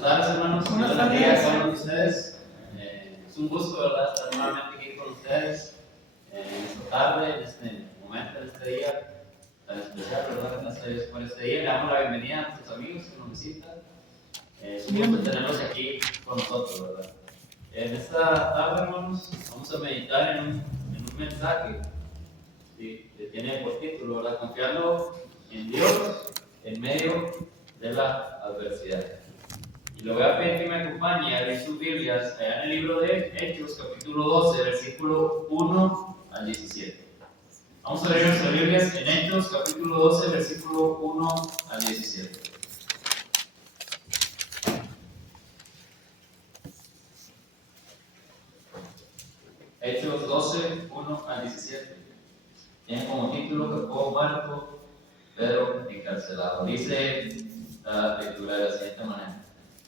Buenas tardes, hermanos. Buenas Buenos días a tardes. todos ustedes. Es un gusto, ¿verdad?, estar nuevamente aquí con ustedes en esta tarde, en este momento, en este día tan especial, ¿verdad? Gracias a Dios por este día. Le damos la bienvenida a nuestros amigos que nos visitan. Es un gusto tenerlos aquí con nosotros, ¿verdad? En esta tarde, hermanos, vamos a meditar en un mensaje, ¿sí?, que tiene por título, ¿verdad?, Confiando en Dios en medio de la adversidad. Y le voy a pedir que me acompañe a abrir sus Biblias allá en el libro de Hechos, capítulo 12, versículo 1 al 17. Vamos a abrir nuestras Biblias en Hechos, capítulo 12, versículo 1 al 17. Hechos 12, 1 al 17. Tiene como título Jacobo muerto, Pedro encarcelado. Dice la lectura de la siguiente manera.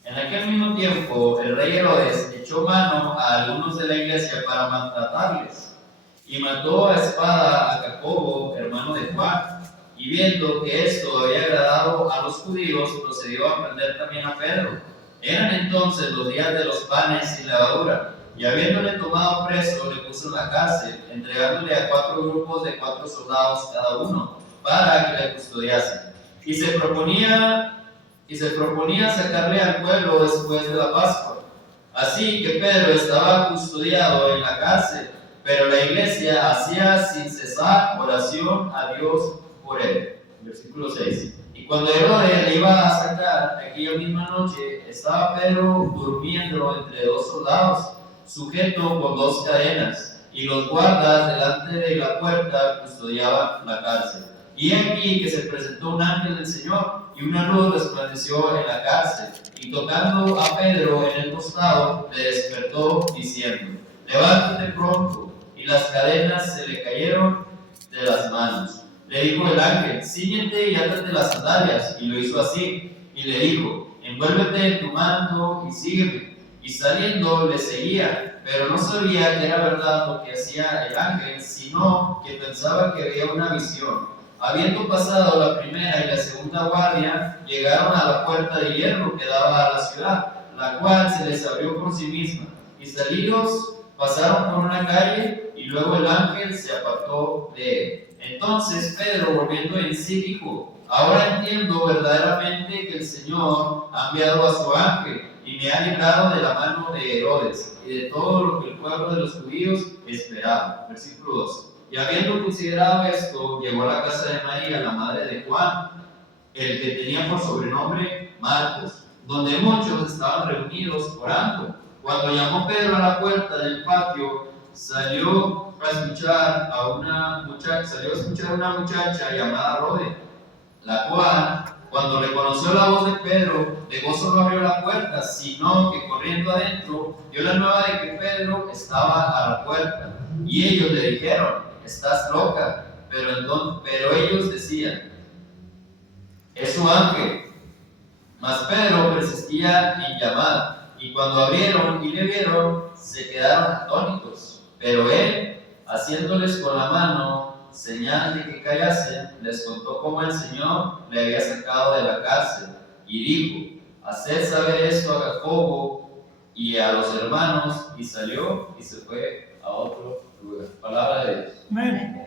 En aquel mismo tiempo, el rey Herodes echó mano a algunos de la iglesia para maltratarles, y mató a espada a Jacobo, hermano de Juan. Y viendo que esto había agradado a los judíos, procedió a prender también a Pedro. Eran entonces los días de los panes sin levadura, y habiéndole tomado preso, le puso en la cárcel, entregándole a 4 grupos de 4 soldados cada uno, para que le custodiasen. Y se proponía sacarle al pueblo después de la Pascua. Así que Pedro estaba custodiado en la cárcel, pero la iglesia hacía sin cesar oración a Dios por él. Versículo 6. Y cuando Herodes le iba a sacar aquella misma noche, estaba Pedro durmiendo entre 2 soldados, sujeto con 2 cadenas, y los guardas delante de la puerta custodiaban la cárcel. Y aquí que se presentó un ángel del Señor, y una luz resplandeció en la cárcel, y tocando a Pedro en el costado, le despertó diciendo: levántate pronto. Y las cadenas se le cayeron de las manos. Le dijo el ángel: cíñete y átate las sandalias. Y lo hizo así. Y le dijo: envuélvete en tu manto y sígueme. Y saliendo le seguía, pero no sabía que era verdad lo que hacía el ángel, sino que pensaba que veía una visión. Habiendo pasado la primera y la segunda guardia, llegaron a la puerta de hierro que daba a la ciudad, la cual se les abrió por sí misma. Y salidos pasaron por una calle, y luego el ángel se apartó de él. Entonces Pedro, volviendo en sí, dijo: ahora entiendo verdaderamente que el Señor ha enviado a su ángel y me ha librado de la mano de Herodes y de todo lo que el pueblo de los judíos esperaba. Versículo 12. Y habiendo considerado esto, llegó a la casa de María, la madre de Juan, el que tenía por sobrenombre Marcos, donde muchos estaban reunidos orando. Cuando llamó Pedro a la puerta del patio, salió a escuchar a una muchacha llamada Rode, la cual, cuando reconoció la voz de Pedro, de gozo no abrió la puerta, sino que corriendo adentro dio la nueva de que Pedro estaba a la puerta. Y ellos le dijeron: estás loca. Pero ellos decían: es su ángel. Mas Pedro persistía en llamar, y cuando abrieron y le vieron, se quedaron atónitos. Pero él, haciéndoles con la mano señal de que callasen, les contó cómo el Señor le había sacado de la cárcel, y dijo: haced saber esto a Jacobo y a los hermanos. Y salió y se fue a otro lugar. Palabra de Dios. Amén.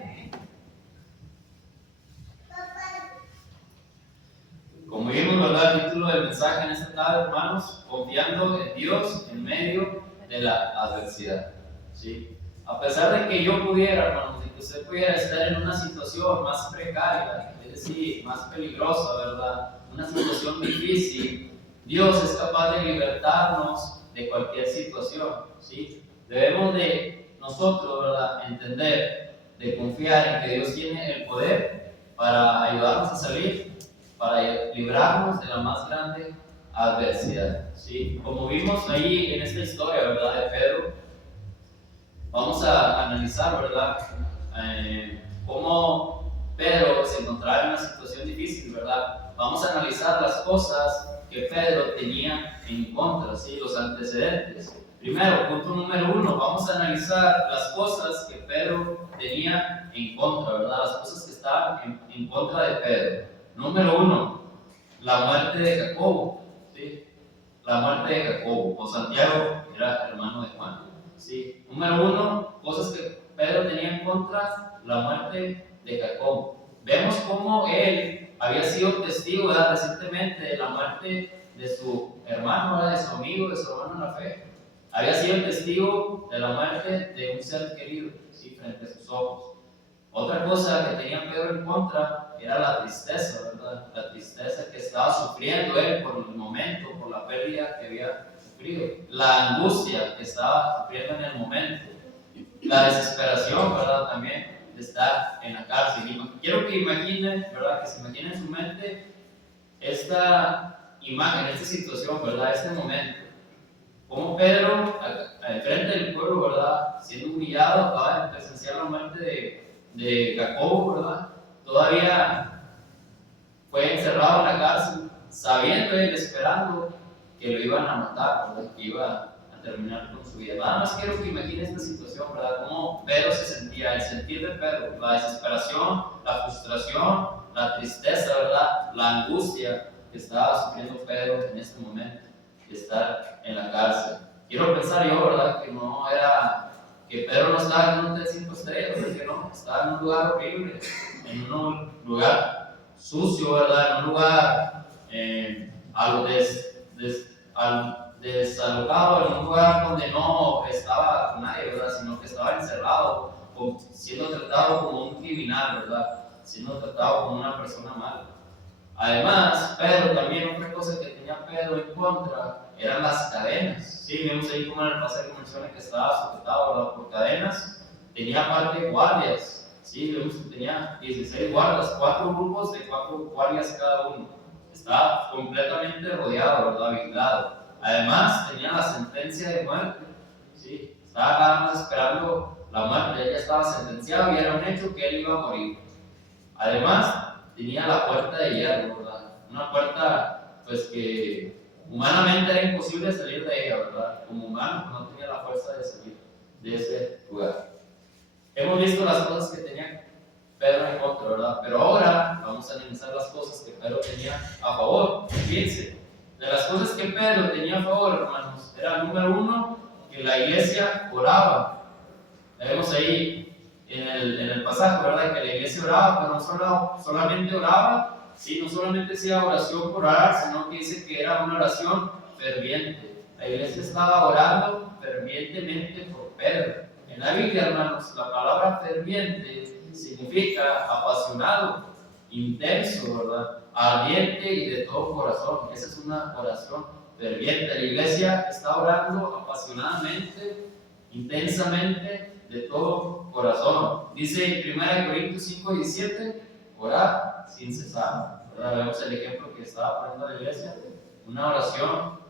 Como vimos, ¿verdad?, el título del mensaje en esta tarde, hermanos: confiando en Dios en medio de la adversidad. ¿Sí? A pesar de que yo pudiera, hermanos, de que usted pudiera estar en una situación más precaria, es decir, más peligrosa, ¿verdad?, una situación difícil, Dios es capaz de libertarnos de cualquier situación. ¿Sí? Debemos de nosotros, ¿verdad?, entender, de confiar en que Dios tiene el poder para ayudarnos a salir, para librarnos de la más grande adversidad. ¿Sí? Como vimos ahí en esta historia, ¿verdad?, de Pedro, vamos a analizar, ¿verdad?, cómo Pedro se encontraba en una situación difícil, ¿verdad? Vamos a analizar las cosas que Pedro tenía en contra, ¿sí?, los antecedentes. Primero, punto número 1, vamos a analizar las cosas que Pedro tenía en contra, ¿verdad?, las cosas que estaban en contra de Pedro. Número 1, la muerte de Jacobo. ¿Sí? la muerte de Jacobo, o Santiago era hermano de Juan. ¿Sí? Número uno, cosas que Pedro tenía en contra, la muerte de Jacobo. Vemos cómo él había sido testigo, ¿verdad?, recientemente de la muerte de su hermano, ¿verdad?, de su amigo, de su hermano en la fe. Había sido testigo de la muerte de un ser querido, ¿sí?, frente a sus ojos. Otra cosa que tenía Pedro en contra era la tristeza, ¿verdad? La tristeza que estaba sufriendo él por el momento, por la pérdida que había sufrido. La angustia que estaba sufriendo en el momento. La desesperación, ¿verdad? También de estar en la cárcel. Y quiero que imaginen, ¿verdad? Que se imaginen en su mente esta imagen, esta situación, ¿verdad? Este momento. Como Pedro, al frente del pueblo, ¿verdad?, siendo humillado, acaba de presenciar la muerte de Jacobo, ¿verdad? Todavía fue encerrado en la cárcel, sabiendo y esperando que lo iban a matar, ¿verdad?, que iba a terminar con su vida. Nada más quiero que imaginen esta situación, ¿verdad? Cómo Pedro se sentía, el sentir de Pedro, la desesperación, la frustración, la tristeza, ¿verdad?, la angustia que estaba sufriendo Pedro en este momento de estar en la cárcel. Quiero pensar yo, ¿verdad?, que no era, que Pedro no estaba en un hotel 5 estrellas, que no, estaba en un lugar horrible, en un lugar sucio, ¿verdad?, en un lugar desalojado, en un lugar donde no estaba con nadie, ¿verdad?, sino que estaba encerrado, siendo tratado como un criminal, ¿verdad?, siendo tratado como una persona mala. Además, Pedro, también otra cosa que tenía Pedro en contra eran las cadenas. Sí, vemos ahí como en el pasaje que menciona que estaba sujetado, ¿verdad?, por cadenas. Tenía aparte guardias. Sí, vemos que tenía 16 guardias, 4 grupos de 4 guardias cada uno. Estaba completamente rodeado, ¿verdad?, vigilado. Además, tenía la sentencia de muerte. Sí, estaba nada más esperando la muerte. Él ya estaba sentenciado y era un hecho que él iba a morir. Además, tenía la puerta de hierro, ¿verdad? Una puerta, pues, que humanamente era imposible salir de ella, ¿verdad? Como humano no tenía la fuerza de salir de ese lugar. Hemos visto las cosas que tenía Pedro en contra, ¿verdad? Pero ahora vamos a analizar las cosas que Pedro tenía a favor. Fíjense, de las cosas que Pedro tenía a favor, hermanos, era número uno, que la iglesia oraba. Vemos ahí en el pasaje, ¿verdad?, que la iglesia oraba, pero no solamente oraba, sí, no solamente hacía oración por orar, sino que dice que era una oración ferviente. La iglesia estaba orando fervientemente por Pedro. En la Biblia, hermanos, la palabra ferviente significa apasionado, intenso, ¿verdad?, ardiente y de todo corazón. Esa es una oración ferviente. La iglesia está orando apasionadamente, intensamente, de todo corazón. Dice en 1 Corintios 5:17, orar sin cesar. ¿Verdad? Vemos el ejemplo que estaba poniendo la iglesia, una oración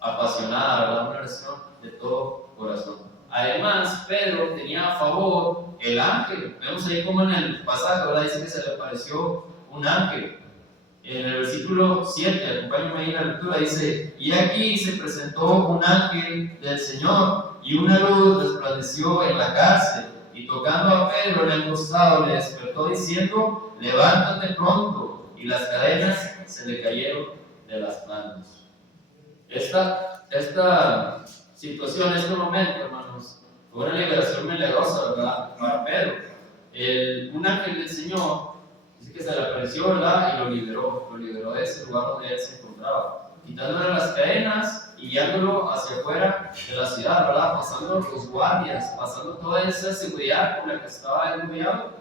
apasionada, ¿verdad?, una oración de todo corazón. Además, Pedro tenía a favor el ángel. Vemos ahí como en el pasaje, ¿verdad?, dice que se le apareció un ángel. En el versículo 7, acompáñenme ahí en la lectura, dice: y aquí se presentó un ángel del Señor, y una luz resplandeció en la cárcel, y tocando a Pedro en el costado le despertó diciendo: levántate pronto. Y las cadenas se le cayeron de las manos. Esta situación, este momento, hermanos, fue una liberación milagrosa, ¿verdad?, para Pedro. Un ángel del Señor dice que se le apareció, ¿verdad?, y lo liberó de ese lugar donde él se encontraba, quitándole las cadenas y guiándolo hacia afuera de la ciudad, ¿verdad?, pasando los guardias, pasando toda esa seguridad con la que estaba él rodeado,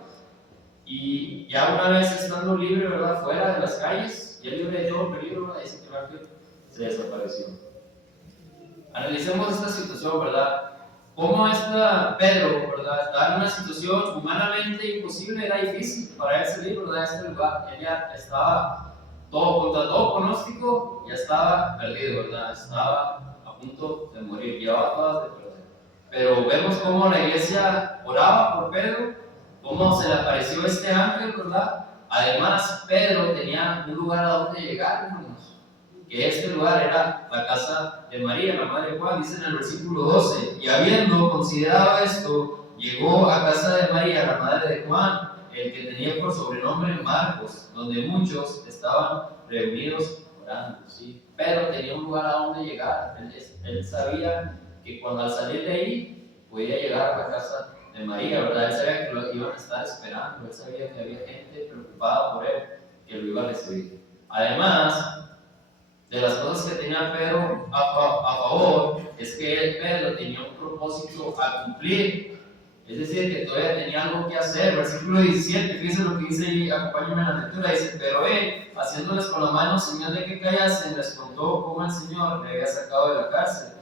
y ya una vez estando libre, ¿verdad?, fuera de las calles, ya libre de todo peligro, ¿verdad?, dice que el ángel se desapareció. Analicemos esta situación, ¿verdad? Cómo Pedro, ¿verdad?, estaba en una situación humanamente imposible, era difícil para él salir, ¿verdad?, de este lugar. Él ya estaba contra todo pronóstico, ya estaba perdido, ¿verdad? Estaba a punto de morir, llevaba todas de perder. Pero vemos cómo la iglesia oraba por Pedro, cómo se le apareció este ángel, ¿verdad? Además, Pedro tenía un lugar a donde llegar, hermanos, que este lugar era la casa de María, la madre de Juan. Dice en el versículo 12: y habiendo considerado esto, llegó a casa de María, la madre de Juan, el que tenía por sobrenombre Marcos, donde muchos estaban reunidos orando, ¿sí? Pero tenía un lugar a donde llegar. Él sabía que cuando al salir de ahí podía llegar a la casa de María, ¿verdad? Él sabía que lo iban a estar esperando, él sabía que había gente preocupada por él, que lo iba a recibir. Además de las cosas que tenía Pedro a favor, es que Pedro tenía un propósito a cumplir. Es decir, que todavía tenía algo que hacer. Versículo 17, fíjense lo que dice ahí, acompáñenme en la lectura, dice: pero él, haciéndoles con la mano señal de que callasen, les contó cómo el Señor le había sacado de la cárcel.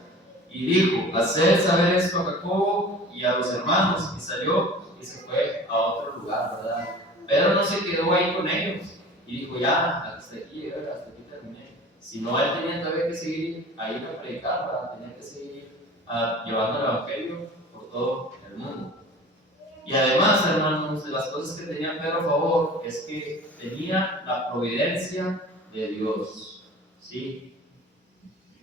Y dijo: haced saber esto a Jacobo y a los hermanos. Y salió y se fue a otro lugar, ¿verdad? Pedro no se quedó ahí con ellos. Y dijo: ya, hasta aquí llegué, hasta aquí terminé. Si no, él tenía todavía que seguir ahí a predicar, ¿verdad? Tenía que seguir llevando el evangelio por todo el mundo. Y además, hermanos, de las cosas que tenía Pedro a favor es que tenía la providencia de Dios, ¿sí?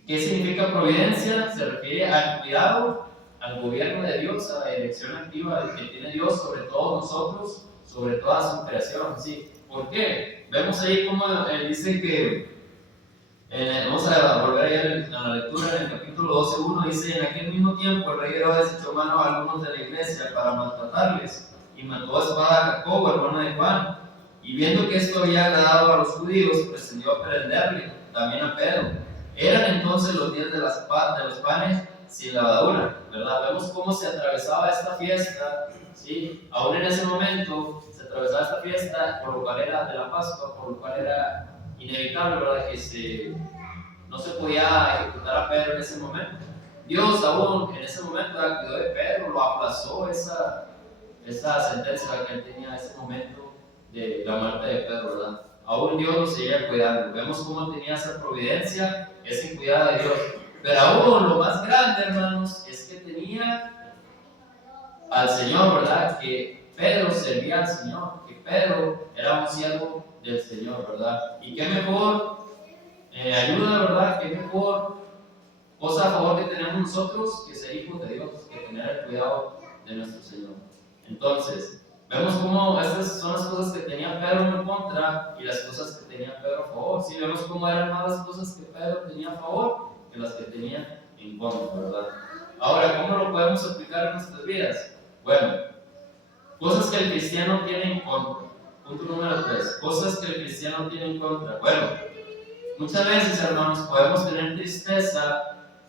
¿Qué significa providencia? Se refiere al cuidado, al gobierno de Dios, a la dirección activa que tiene Dios sobre todos nosotros, sobre toda su creación, ¿sí? ¿Por qué? Vemos ahí cómo dice que vamos a volver ahí a la lectura en el capítulo 12:1, dice: en aquel mismo tiempo el rey Herodes echó mano a algunos de la iglesia para maltratarles, y mató a espada a Jacobo, hermano de Juan, y viendo que esto había agradado a los judíos, pretendió prenderle, también a Pedro. Eran entonces los días de los panes sin levadura, ¿verdad? Vemos cómo se atravesaba esta fiesta, ¿sí? Aún en ese momento se atravesaba esta fiesta, por lo cual era de la Pascua, por lo cual era inevitable, ¿verdad? Que no se podía ejecutar a Pedro en ese momento. Dios aún en ese momento cuidó de Pedro, lo aplazó esa sentencia que él tenía en ese momento de la muerte de Pedro, ¿verdad? Aún Dios lo seguía cuidando. Vemos cómo tenía esa providencia, ese cuidado de Dios. Pero aún lo más grande, hermanos, es que tenía al Señor, ¿verdad? Que Pedro servía al Señor, que Pedro era un siervo del Señor, ¿verdad? Y qué mejor ayuda, ¿verdad? Qué mejor cosa a favor que tenemos nosotros que ser hijos de Dios, que tener el cuidado de nuestro Señor. Entonces, vemos cómo estas son las cosas que tenía Pedro en contra y las cosas que tenía Pedro a favor. Sí, vemos cómo eran más las cosas que Pedro tenía a favor que las que tenía en contra, ¿verdad? Ahora, ¿cómo lo podemos aplicar en nuestras vidas? Bueno, cosas que el cristiano tiene en contra. Punto número 3. Cosas que el cristiano tiene en contra. Bueno, muchas veces, hermanos, podemos tener tristeza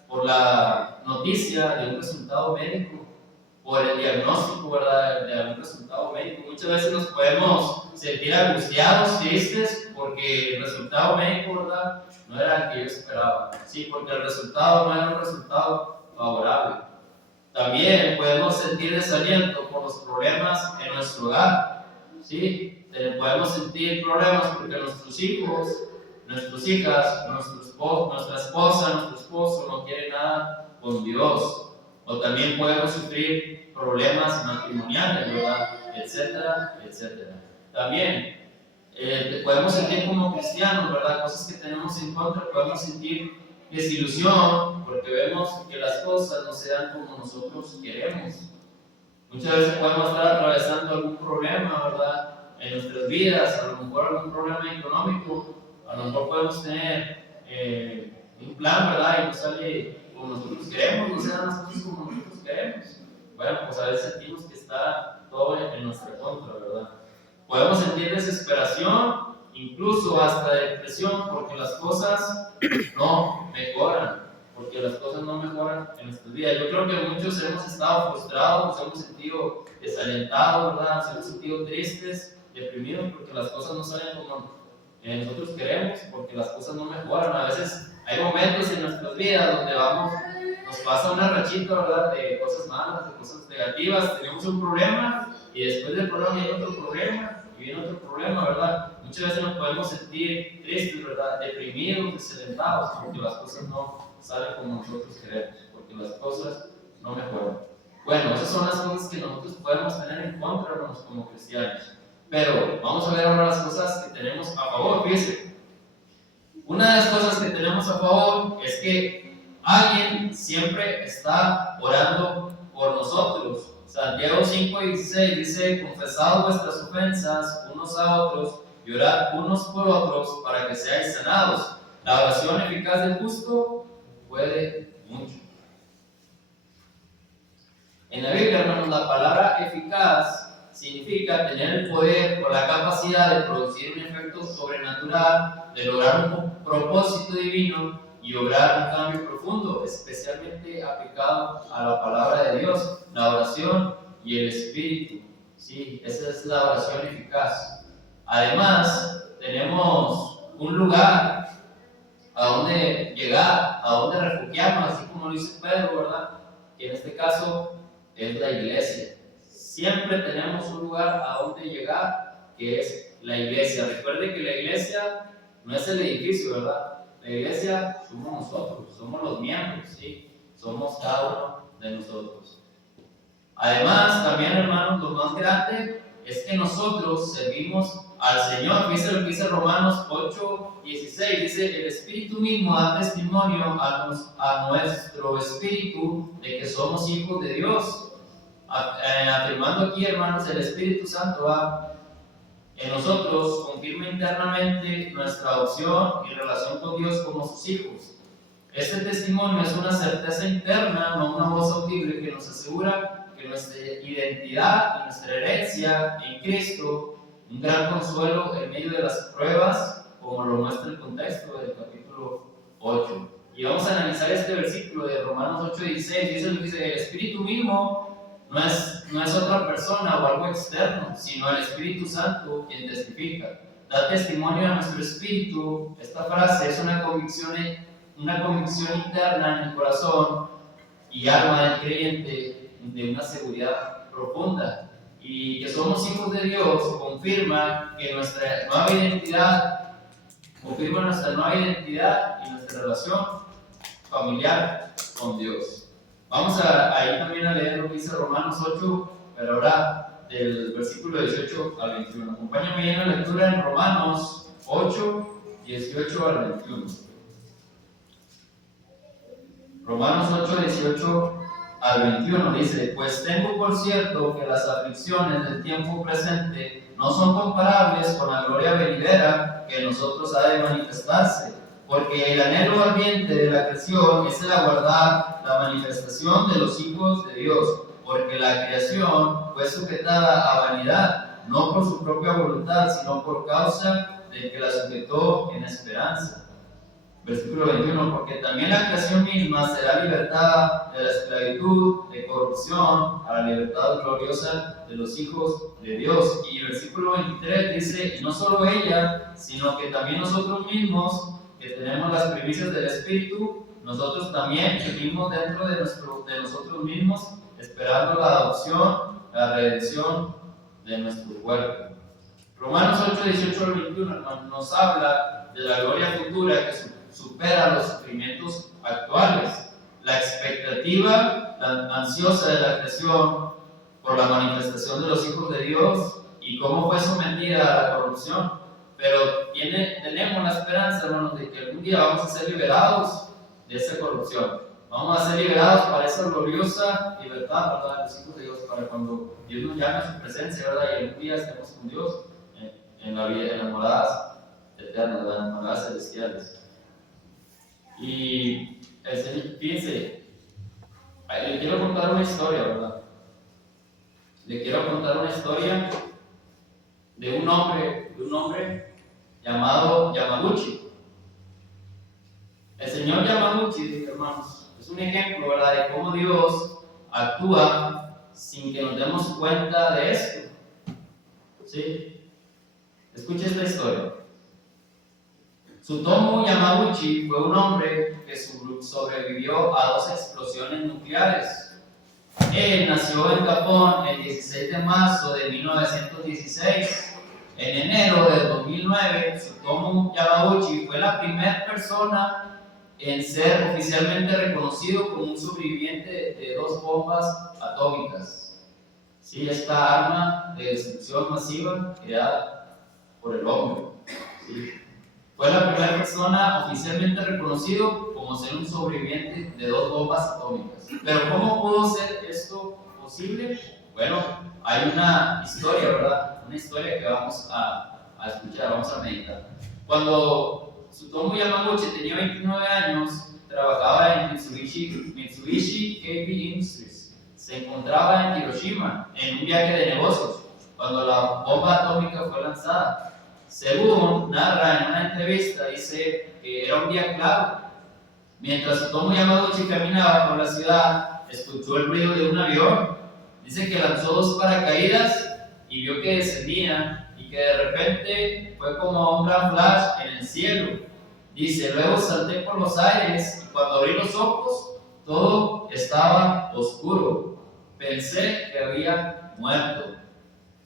por la noticia de un resultado médico, por el diagnóstico, ¿verdad?, de algún resultado médico. Muchas veces nos podemos sentir angustiados, tristes, porque el resultado médico, ¿verdad?, no era el que yo esperaba. Sí, porque el resultado no era un resultado favorable. También podemos sentir desaliento por los problemas en nuestro hogar. Sí, podemos sentir problemas porque nuestros hijos, nuestras hijas, nuestra esposa, nuestro esposo no quieren nada con Dios. O también podemos sufrir problemas matrimoniales, ¿verdad? Etcétera, etcétera. También podemos sentir como cristianos, ¿verdad? Cosas que tenemos en contra, podemos sentir desilusión porque vemos que las cosas no se dan como nosotros queremos. Muchas veces podemos estar atravesando algún problema, ¿verdad?, en nuestras vidas, a lo mejor algún problema económico, a lo mejor podemos tener un plan, ¿verdad?, y no sale como nosotros queremos, no se dan las cosas como nosotros queremos. Bueno, pues a veces sentimos que está todo en nuestra contra, ¿verdad? Podemos sentir desesperación, incluso hasta depresión, porque las cosas no mejoran, porque las cosas no mejoran en nuestras vidas. Yo creo que muchos hemos estado frustrados, nos hemos sentido desalentados, ¿verdad? Nos hemos sentido tristes, deprimidos, porque las cosas no salen como nosotros queremos, porque las cosas no mejoran. A veces hay momentos en nuestras vidas donde nos pasa una rachita, ¿verdad?, de cosas malas, de cosas negativas, tenemos un problema y después del problema viene otro problema y viene otro problema, ¿verdad? Muchas veces nos podemos sentir tristes, ¿verdad?, deprimidos, desalentados, porque las cosas no salen como nosotros queremos, porque las cosas no mejoran. Bueno, esas son las cosas que nosotros podemos tener en contra, hermanos, como cristianos. Pero vamos a ver ahora las cosas que tenemos a favor. Fíjense, una de las cosas que tenemos a favor es que alguien siempre está orando por nosotros. Santiago 5:16 dice: confesad vuestras ofensas unos a otros y orad unos por otros para que seáis sanados. La oración eficaz del justo puede mucho. En la Biblia, hermanos, la palabra eficaz significa tener el poder o la capacidad de producir un efecto sobrenatural, de lograr un propósito divino y lograr un cambio profundo, especialmente aplicado a la palabra de Dios, la oración y el Espíritu. Sí, esa es la oración eficaz. Además, tenemos un lugar a donde llegar, a donde refugiarnos, así como lo dice Pedro, ¿verdad? Que en este caso es la iglesia. Siempre tenemos un lugar a donde llegar, que es la iglesia. Recuerde que la iglesia no es el edificio, ¿verdad? La iglesia somos nosotros, somos los miembros, ¿sí? Somos cada uno de nosotros. Además, también, hermanos, lo más grande es que nosotros servimos al Señor. Fíjense lo que dice Romanos 8:16. Dice: el Espíritu mismo da testimonio a nuestro espíritu de que somos hijos de Dios. Afirmando aquí, hermanos, el Espíritu Santo va en nosotros, confirma internamente nuestra adopción y relación con Dios como sus hijos. Este testimonio es una certeza interna, no una voz audible, que nos asegura que nuestra identidad y nuestra herencia en Cristo, un gran consuelo en medio de las pruebas, como lo muestra el contexto del capítulo 8. Y vamos a analizar este versículo de Romanos 8:16. Dice: el Espíritu mismo no es otra persona o algo externo, sino el Espíritu Santo quien testifica. Da testimonio a nuestro espíritu. Esta frase es una convicción interna en el corazón y alma del creyente, de una seguridad profunda. Y que somos hijos de Dios confirma nuestra nueva identidad y nuestra relación familiar con Dios. Vamos a ir también a leer lo que dice Romanos 8, pero ahora del versículo 18 al 21. Acompáñame en la lectura en Romanos 8, 18 al 21. Romanos 8, 18 al 21 dice: pues tengo por cierto que las aflicciones del tiempo presente no son comparables con la gloria venidera que en nosotros ha de manifestarse. Porque el anhelo ardiente de la creación es el aguardar la manifestación de los hijos de Dios, porque la creación fue sujetada a vanidad, no por su propia voluntad, sino por causa del que la sujetó en esperanza. Versículo 21, porque también la creación misma será libertada de la esclavitud, de corrupción, a la libertad gloriosa de los hijos de Dios. Y versículo 23 dice: y no solo ella, sino que también nosotros mismos, que tenemos las primicias del Espíritu, nosotros también vivimos dentro de nosotros mismos, esperando la adopción, la redención de nuestro cuerpo. Romanos 8, 18 al 21 nos habla de la gloria futura que supera los sufrimientos actuales. La expectativa ansiosa de la creación por la manifestación de los hijos de Dios y cómo fue sometida a la corrupción. Pero tenemos la esperanza, hermanos, de que algún día vamos a ser liberados de esa corrupción. Vamos a ser liberados para esa gloriosa libertad, ¿verdad?, de los hijos de Dios, para cuando Dios nos llame a su presencia, ¿verdad?, y algún día estemos con Dios en la vida, en las moradas eternas, ¿verdad?, en las moradas celestiales. Y el Señor, fíjense, le quiero contar una historia, ¿verdad? Le quiero contar una historia de un hombre llamado Yamaguchi. El señor Yamaguchi, hermanos, es un ejemplo, ¿verdad?, de cómo Dios actúa sin que nos demos cuenta de esto. ¿Sí? Escuche esta historia. Tsutomu Yamaguchi fue un hombre que sobrevivió a 2 explosiones nucleares. Él nació en Japón el 16 de marzo de 1916. En enero de 2009, Tsutomu Yamaguchi fue la primera persona en ser oficialmente reconocido como un sobreviviente de 2 bombas atómicas. Sí, esta arma de destrucción masiva creada por el hombre. Sí. Fue la primera persona oficialmente reconocido como ser un sobreviviente de 2 bombas atómicas. Pero ¿cómo pudo ser esto posible? Bueno, hay una historia, ¿verdad? Una historia que vamos a escuchar, vamos a meditar. Cuando Tsutomu Yamaguchi tenía 29 años, trabajaba en Mitsubishi Heavy Industries. Se encontraba en Hiroshima en un viaje de negocios cuando la bomba atómica fue lanzada. Según narra en una entrevista, dice que era un día claro. Mientras Tsutomu Yamaguchi caminaba por la ciudad, escuchó el ruido de un avión. Dice que lanzó 2 paracaídas y vio que descendían y que de repente fue como un gran flash en el cielo. Dice, luego salté por los aires y cuando abrí los ojos, todo estaba oscuro. Pensé que había muerto.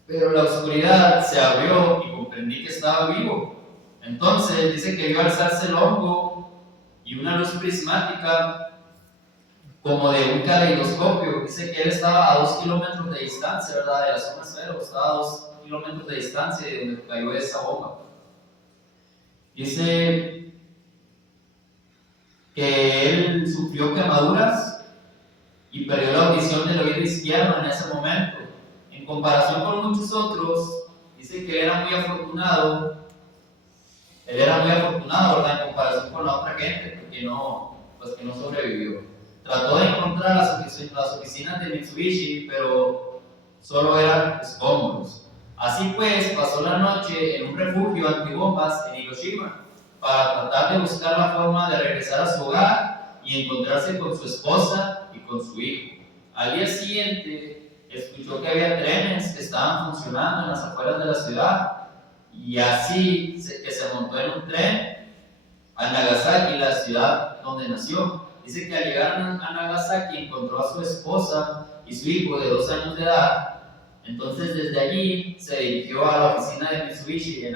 Pero la oscuridad se abrió y comprendí que estaba vivo. Entonces dice que vio alzarse el hongo y una luz prismática como de un caleidoscopio. Dice que él estaba a 2 kilómetros de distancia, ¿verdad? De la zona cero, estaba a 2 kilómetros de distancia de donde cayó esa bomba. Dice que él sufrió quemaduras y perdió la audición del oído izquierdo en ese momento. En comparación con muchos otros, dice que él era muy afortunado. Él era muy afortunado, ¿verdad? En comparación con la otra gente, que no sobrevivió. Trató de encontrar las oficinas de Mitsubishi, pero solo eran escombros. Así pues, pasó la noche en un refugio antibombas en Hiroshima para tratar de buscar la forma de regresar a su hogar y encontrarse con su esposa y con su hijo. Al día siguiente, escuchó que había trenes que estaban funcionando en las afueras de la ciudad y así que se montó en un tren a Nagasaki, la ciudad donde nació. Dice que al llegar a Nagasaki encontró a su esposa y su hijo de 2 años de edad. Entonces desde allí se dirigió a la oficina de Mitsubishi en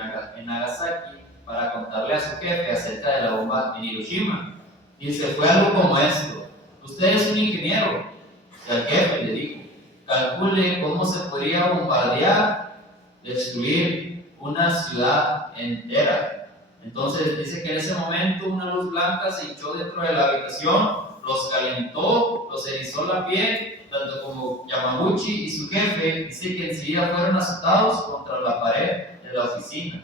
Nagasaki para contarle a su jefe acerca de la bomba en Hiroshima. Dice, fue algo como esto: usted es un ingeniero. Y al jefe le dijo, calcule cómo se podría bombardear, destruir una ciudad entera. Entonces dice que en ese momento una luz blanca se hinchó dentro de la habitación, los calentó, los erizó la piel, tanto como Yamaguchi y su jefe. Dice que enseguida fueron azotados contra la pared de la oficina.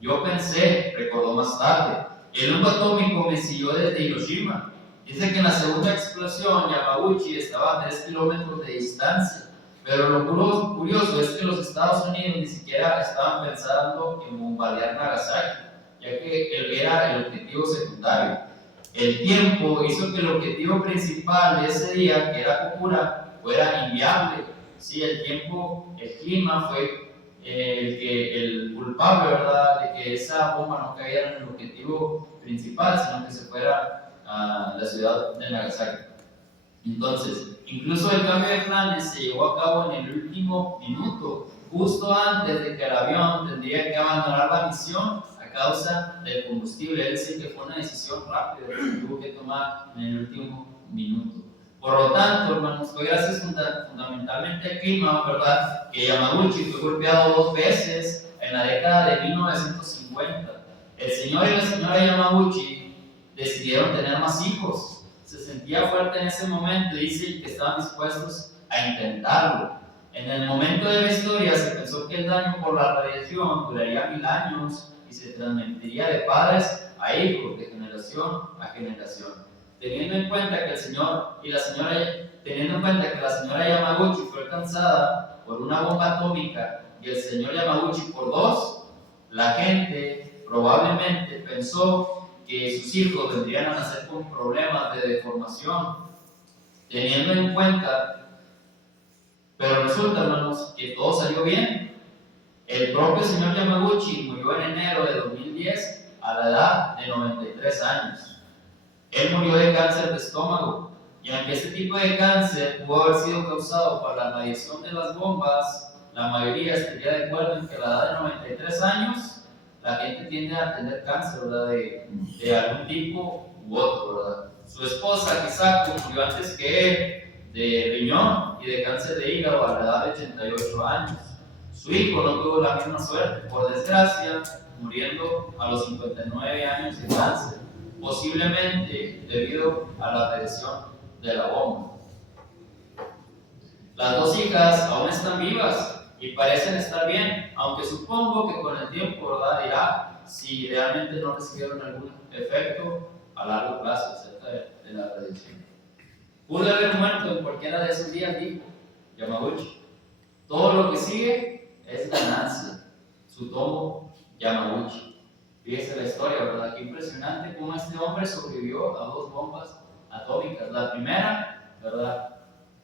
Yo pensé, recordó más tarde, el hongo atómico me siguió desde Hiroshima. Dice que en la segunda explosión Yamaguchi estaba a 3 kilómetros de distancia. Pero lo curioso es que los Estados Unidos ni siquiera estaban pensando en bombardear Nagasaki, ya que él era el objetivo secundario. El tiempo hizo que el objetivo principal de ese día, que era Kokura, fuera inviable. Sí, el tiempo, el clima fue el culpable, ¿verdad?, de que esa bomba no cayera en el objetivo principal, sino que se fuera a la ciudad de Nagasaki. Entonces, incluso el cambio de planes se llevó a cabo en el último minuto, justo antes de que el avión tendría que abandonar la misión a causa del combustible. Es decir, que fue una decisión rápida que tuvo que tomar en el último minuto. Por lo tanto, hermanos, fue gracias fundamentalmente al clima, ¿verdad?, que Yamaguchi fue golpeado 2 veces en la década de 1950. El señor y la señora Yamaguchi decidieron tener más hijos. Se sentía fuerte en ese momento y dice que estaban dispuestos a intentarlo. En el momento de la historia se pensó que el daño por la radiación duraría 1000 años y se transmitiría de padres a hijos, de generación a generación. Teniendo en cuenta que la señora Yamaguchi fue alcanzada por una bomba atómica y el señor Yamaguchi por 2, la gente probablemente pensó que sus hijos vendrían a nacer con problemas de deformación. Teniendo en cuenta, pero resulta, hermanos, que todo salió bien. El propio señor Yamaguchi murió en enero de 2010 a la edad de 93 años. Él murió de cáncer de estómago, y aunque este tipo de cáncer pudo haber sido causado por la radiación de las bombas, la mayoría estaría de acuerdo en que a la edad de 93 años la gente tiende a tener cáncer, ¿verdad?, de algún tipo u otro, ¿verdad? Su esposa, Hisako, murió antes que él de riñón y de cáncer de hígado a la edad de 88 años. Su hijo no tuvo la misma suerte, por desgracia, muriendo a los 59 años de cáncer, posiblemente debido a la radiación de la bomba. Las 2 hijas aún están vivas y parecen estar bien, aunque supongo que con el tiempo, ¿verdad?, irá si realmente no recibieron algún efecto a largo plazo acerca de la predicción. Pude haber muerto en cualquiera de esos días, dijo Yamaguchi. Todo lo que sigue es ganancia. Tsutomu Yamaguchi. Fíjese la historia, ¿verdad? Qué impresionante cómo este hombre sobrevivió a 2 bombas atómicas. La primera, ¿verdad?,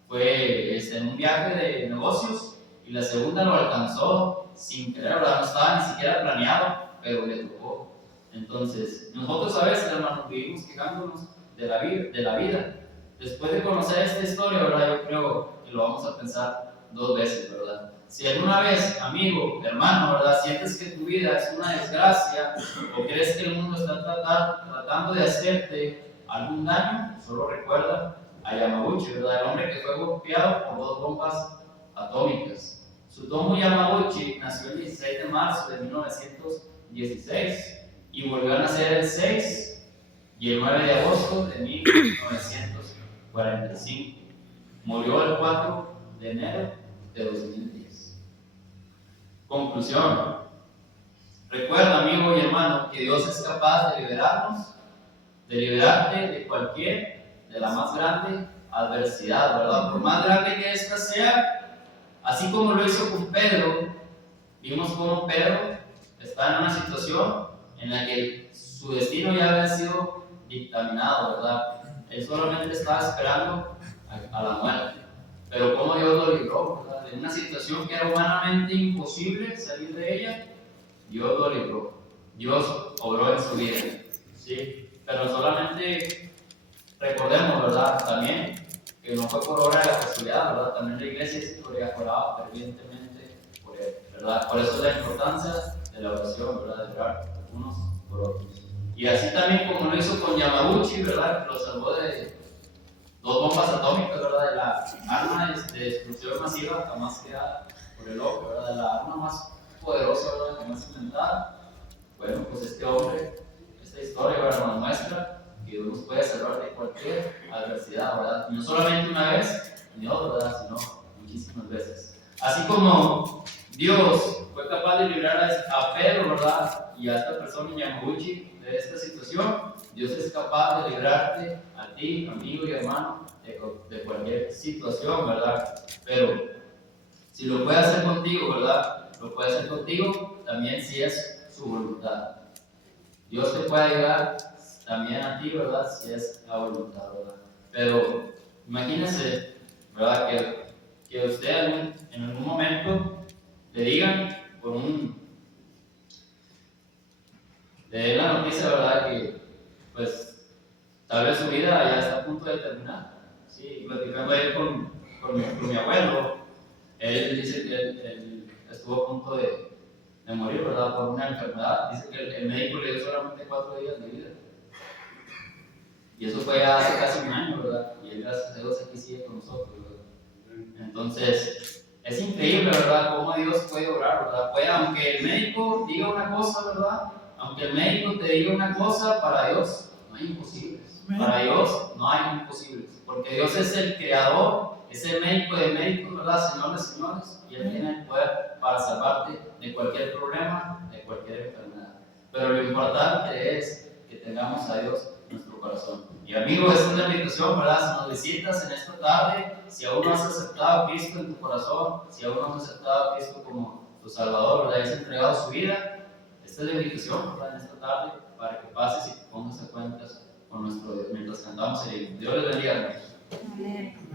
fue en un viaje de negocios, y la segunda lo alcanzó sin querer, ¿verdad? No estaba ni siquiera planeado, pero le tocó. Entonces, nosotros a veces, hermanos, vivimos quejándonos de la vida. Después de conocer esta historia, ¿verdad?, yo creo que lo vamos a pensar 2 veces, ¿verdad? Si alguna vez, amigo, hermano, ¿verdad?, sientes que tu vida es una desgracia, o crees que el mundo está tratando de hacerte algún daño, solo recuerda a Yamaguchi, ¿verdad?, el hombre que fue golpeado por 2 bombas atómicas. Tsutomu Yamaguchi nació el 16 de marzo de 1916 y volvió a nacer el 6 y el 9 de agosto de 1945. Murió el 4 de enero de 2010. Conclusión. Recuerda, amigo y hermano, que Dios es capaz de liberarnos, de liberarte de de la más grande adversidad, ¿verdad? Por más grande que esta sea, así como lo hizo con Pedro. Vimos cómo Pedro está en una situación en la que su destino ya había sido dictaminado, ¿verdad? Él solamente estaba esperando a la muerte. Pero cómo Dios lo libró, ¿verdad?, de una situación que era humanamente imposible salir de ella. Dios lo libró. Dios obró en su vida. ¿Sí? Pero solamente recordemos, ¿verdad?, también que no fue por obra de la casualidad, ¿verdad? También la iglesia se oraba fervientemente por él, ¿verdad? Por eso es la importancia de la oración, ¿verdad?, de orar unos por otros. Y así también como lo hizo con Yamaguchi, ¿verdad?, que lo salvó de 2 bombas atómicas, ¿verdad?, de la arma de destrucción masiva jamás creada por el hombre, ¿verdad?, de la arma más poderosa, ¿verdad?, jamás inventada. Bueno, pues este hombre, esta historia, ¿verdad?, nos muestra que Dios nos puede salvar de cualquier adversidad, ¿verdad? Y no solamente una vez, ni dos, ¿verdad?, sino muchísimas veces. Así como Dios fue capaz de librar a Pedro, ¿verdad?, y a esta persona Yamaguchi de esta situación, Dios es capaz de librarte a ti, amigo y hermano, de cualquier situación, ¿verdad? Pero si lo puede hacer contigo, ¿verdad?, lo puede hacer contigo también si es su voluntad. Dios te puede ayudar también a ti, ¿verdad?, si es la voluntad, ¿verdad? Pero imagínense, ¿verdad?, que usted en algún momento le digan le den la noticia, ¿verdad?, que pues tal vez su vida ya está a punto de terminar. Sí, platicando ahí con mi abuelo, él dice que él estuvo a punto de morir, ¿verdad?, por una enfermedad. Dice que el médico le dio solamente 4 días de vida. Y eso fue hace casi un año, ¿verdad? Y él, gracias a Dios, aquí sigue con nosotros, ¿verdad? Entonces, es increíble, ¿verdad?, cómo Dios puede obrar, ¿verdad? Aunque el médico diga una cosa, ¿verdad?, aunque el médico te diga una cosa, para Dios no hay imposibles. Para Dios no hay imposibles. Porque Dios es el creador, es el médico de médicos, ¿verdad?, Señor de señores. Y Él tiene el poder para salvarte de cualquier problema, de cualquier enfermedad. Pero lo importante es que tengamos a Dios en nuestro corazón. Y amigo, esta es la invitación, ¿verdad? Si nos visitas en esta tarde, si aún no has aceptado a Cristo en tu corazón, si aún no has aceptado a Cristo como tu Salvador, ¿verdad?, y has entregado su vida, esta es la invitación, ¿verdad?, en esta tarde, para que pases y te pongas a cuentas con nuestro Dios mientras cantamos el himno. Dios les bendiga, hermanos. Amén.